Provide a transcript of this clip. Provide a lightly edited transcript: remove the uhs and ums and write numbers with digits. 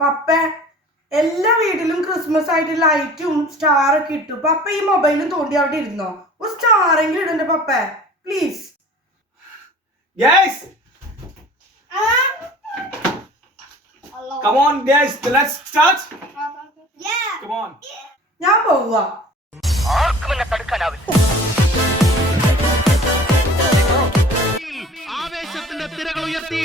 പപ്പ എല്ലാ വീട്ടിലും ക്രിസ്മസ് ആയിട്ട് ലൈറ്റും സ്റ്റാർ ഒക്കെ ഇട്ടു. പപ്പ ഈ മൊബൈലും തോണ്ടി അവിടെ ഇരുന്നോ? ഒരു സ്റ്റാർ എങ്കിലും ഇടണ്ട പപ്പ, please. Guys, come on guys, let's start. Yeah. Come on. ഞാൻ പോവാ. ആവേശത്തിന്റെ തിരകൾ ഉയർത്തി